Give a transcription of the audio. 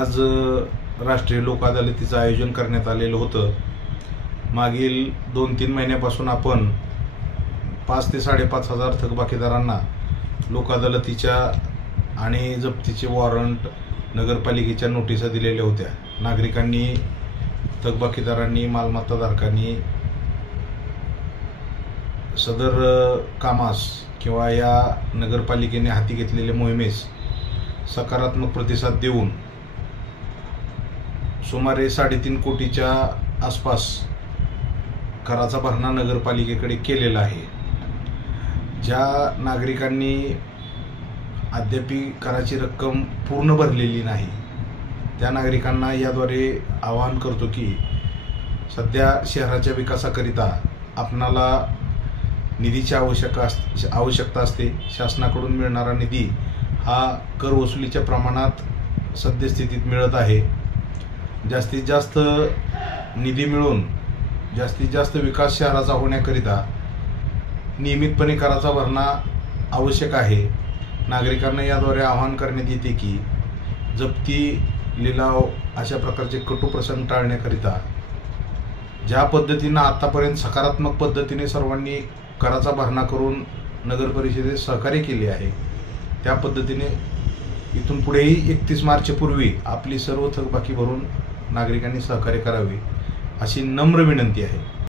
आज राष्ट्रीय लोक अदालतीचं आयोजन करण्यात आलेलं होतं। मागील 2-3 महिन्यापासून आपण 5 ते 5.5 हजार थकबाकीदारांना लोक अदालतीच्या आणि जप्तीचे वॉरंट नगरपालिकेच्या नोटिसा दिलेल्या होत्या। नागरिकांनी, थकबाकीदारांनी, मालमत्ताधारकांनी सदर कामास किंवा या नगरपालिकेने हाती घेतलेल्या मोहिमेस सकारात्मक प्रतिसाद देऊन सुमारे 3.5 कोटीच्या आसपास कराचा भरणा नगरपालिकेकडे केलेला आहे। ज्या नागरिकांनी अद्याप कराची रक्कम पूर्ण भरलेली नाही त्या नागरिकांना याद्वारे आवाहन करतो की सध्या शहराच्या विकासाकरिता आपणाला निधीची आवश्यकता असते। शासनाकडून मिळणारा निधी हा कर वसुलीच्या प्रमाणात सद्यस्थितीत मिळत आहे। जास्तीत जास्त निधी मिळून जास्तीत जास्त विकास शहराचा होण्याकरिता नियमितपणे कराचा भरणा आवश्यक आहे। नागरिकांना याद्वारे आवाहन करण्यात येते की जप्ती, लिलाव अशा प्रकारचे कटू प्रसंग टाळण्याकरिता ज्या पद्धतीने आतापर्यंत सकारात्मक पद्धतीने सर्वांनी कराचा भरणा करून नगर परिषदेस सहकार्य केले आहे, त्या पद्धतीने इथून पुढेही 31 मार्चपूर्वी आपली सर्व थकबाकी भरून नागरिकांनी सहकार्य करावे अशी नम्र विनंती आहे।